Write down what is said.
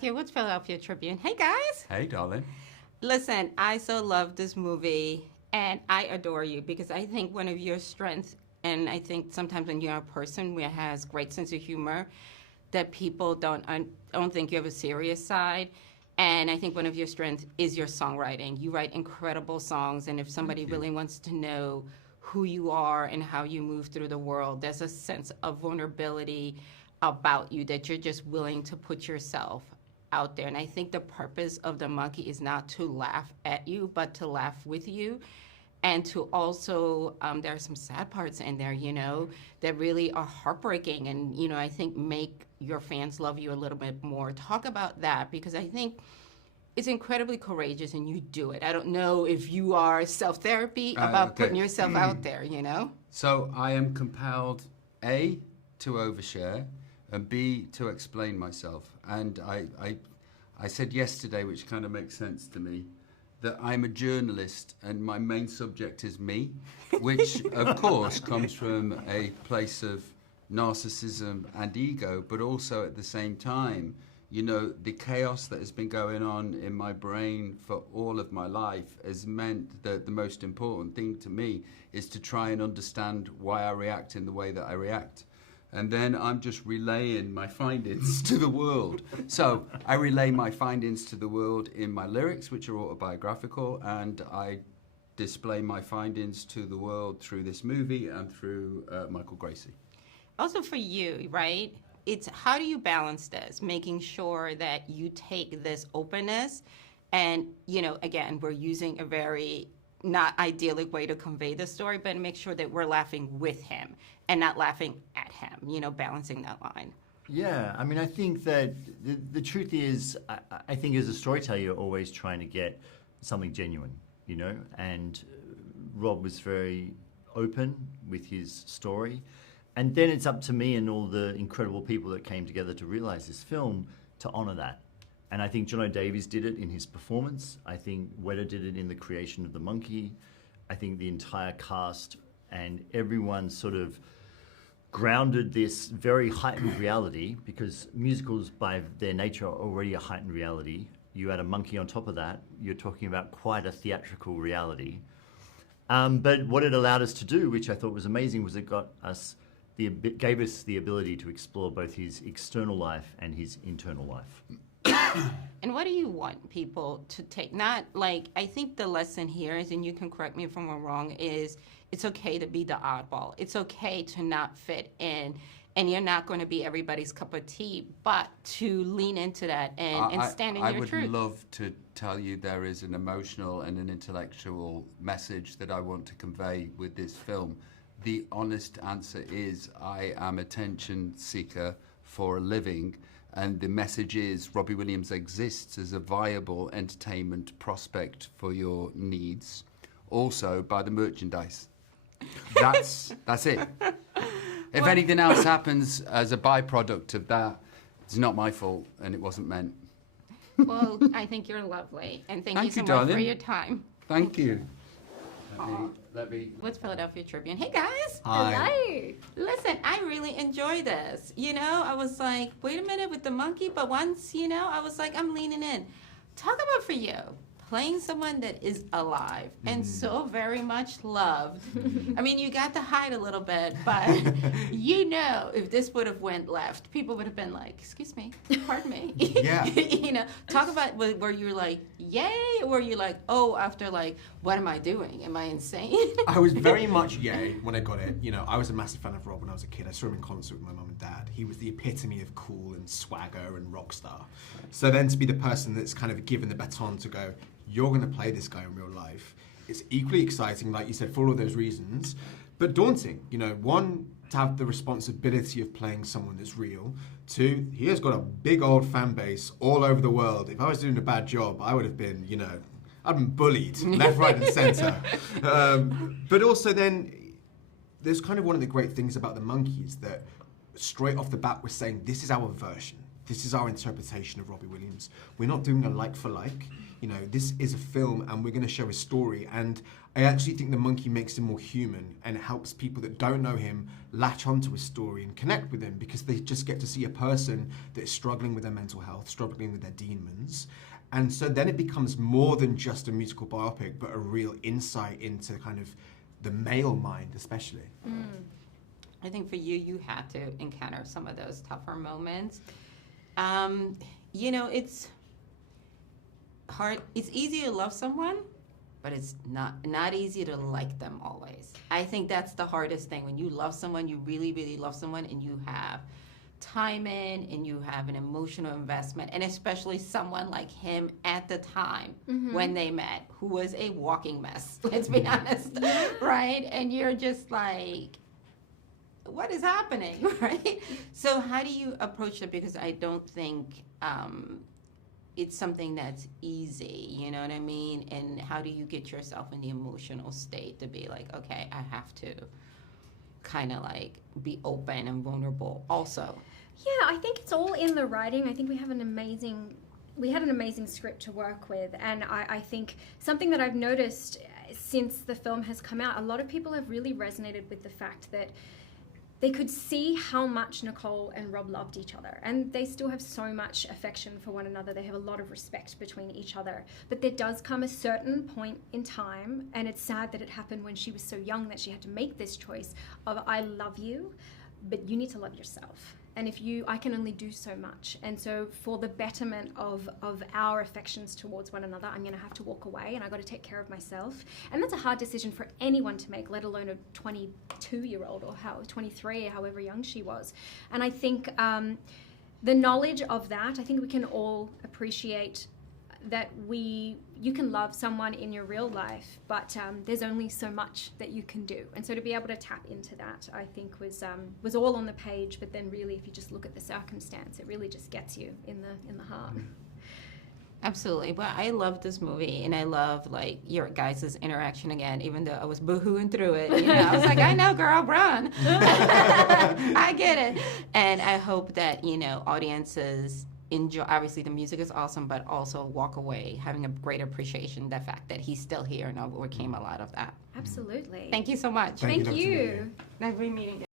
Katya with Philadelphia Tribune. Hey, guys. Hey, darling. Listen, I so love this movie, and I adore you because I think one of your strengths, and I think sometimes when you're a person who has great sense of humor, that people don't think you have a serious side. And I think one of your strengths is your songwriting. You write incredible songs, and if somebody really wants to know who you are and how you move through the world, there's a sense of vulnerability about you that you're just willing to put yourself out there. And I think the purpose of The Monkey is not to laugh at you, but to laugh with you. And to also, there are some sad parts in there, you know, that really are heartbreaking and, you know, I think make your fans love you a little bit more. Talk about that, because I think it's incredibly courageous and you do it. I don't know if you are self-therapy about putting yourself out there, you know? So I am compelled, A, to overshare, and B, to explain myself. And I said yesterday, which kind of makes sense to me, that I'm a journalist and my main subject is me, which of course comes from a place of narcissism and ego, but also at the same time, you know, the chaos that has been going on in my brain for all of my life has meant that the most important thing to me is to try and understand why I react in the way that I react. And then I'm just relaying my findings to the world. So I relay my findings to the world in my lyrics, which are autobiographical, and I display my findings to the world through this movie and through Michael Gracie. Also for you, right? It's how do you balance this, making sure that you take this openness and, you know, again, we're using a very not idyllic way to convey the story, but make sure that we're laughing with him and not laughing at him, you know, balancing that line. Yeah, I mean, I think that the truth is, I think as a storyteller, you're always trying to get something genuine, you know, and Rob was very open with his story. And then it's up to me and all the incredible people that came together to realize this film to honor that. And I think John O'Davies did it in his performance. I think Weta did it in the creation of The Monkey. I think the entire cast and everyone sort of grounded this very heightened reality, because musicals by their nature are already a heightened reality. You add a monkey on top of that, you're talking about quite a theatrical reality. But what it allowed us to do, which I thought was amazing, was it gave us the ability to explore both his external life and his internal life. And what do you want people to take? Not like, I think the lesson here is, and you can correct me if I'm wrong, is it's okay to be the oddball. It's okay to not fit in, and you're not going to be everybody's cup of tea, but to lean into that and stand in your truth. I would love to tell you there is an emotional and an intellectual message that I want to convey with this film. The honest answer is I am attention seeker for a living. And the message is Robbie Williams exists as a viable entertainment prospect for your needs. Also, buy the merchandise. That's it. If anything else happens as a byproduct of that, it's not my fault and it wasn't meant. Well, I think you're lovely. And thank you so much for your time. Thank you. Let me. What's Philadelphia Tribune? Hey, guys. Hi. Hello. Listen, I really enjoy this. You know, I was like, wait a minute with the monkey, but once, you know, I was like, I'm leaning in. Talk about for you, playing someone that is alive and so very much loved. I mean, you got to hide a little bit, but you know, if this would have went left, people would have been like, excuse me, pardon me. Yeah. You know, talk about where you're like, yay, or you're like, oh, after like, what am I doing? Am I insane? I was very much yay when I got it. You know, I was a massive fan of Rob when I was a kid. I saw him in concert with my mum and dad. He was the epitome of cool and swagger and rock star. So then to be the person that's kind of given the baton to go, you're going to play this guy in real life, it's equally exciting, like you said, for all of those reasons, but daunting. You know, one, to have the responsibility of playing someone that's real. Two, he has got a big old fan base all over the world. If I was doing a bad job, I would have been, you know, I've been bullied left, right, and centre. But also then, there's kind of one of the great things about The Monkey is that straight off the bat, we're saying this is our version. This is our interpretation of Robbie Williams. We're not doing a like for like. You know, this is a film and we're going to show a story. And I actually think the monkey makes him more human, and it helps people that don't know him latch onto his story and connect with him, because they just get to see a person that is struggling with their mental health, struggling with their demons. And so then it becomes more than just a musical biopic, but a real insight into kind of the male mind, especially. I think for you, you had to encounter some of those tougher moments. You know, it's hard. It's easy to love someone, but it's not easy to like them always. I think that's the hardest thing. When you love someone, you really, really love someone, and you have time in, and you have an emotional investment, and especially someone like him at the time when they met, who was a walking mess, let's be honest, right? And you're just like, what is happening, right? So how do you approach it? Because I don't think it's something that's easy, you know what I mean? And how do you get yourself in the emotional state to be like, okay, I have to kind of like be open and vulnerable also? Yeah, I think it's all in the writing. I think we had an amazing script to work with, and I think something that I've noticed since the film has come out, a lot of people have really resonated with the fact that they could see how much Nicole and Rob loved each other, and they still have so much affection for one another. They have a lot of respect between each other, but there does come a certain point in time, and it's sad that it happened when she was so young, that she had to make this choice of, I love you, but you need to love yourself. And I can only do so much. And so for the betterment of our affections towards one another, I'm going to have to walk away, and I've got to take care of myself. And that's a hard decision for anyone to make, let alone a 22-year-old or 23, however young she was. And I think the knowledge of that, I think we can all appreciate that you can love someone in your real life, but there's only so much that you can do. And so to be able to tap into that, I think was all on the page. But then really, if you just look at the circumstance, it really just gets you in the heart. Absolutely. Well, I love this movie, and I love like your guys' interaction again, even though I was boohooing through it. You know, I was like, I know, girl, run. I get it. And I hope that, you know, audiences enjoy. Obviously the music is awesome, but also walk away having a great appreciation of the fact that he's still here and overcame a lot of that. Absolutely. Thank you so much. Thank you. Nice meeting you.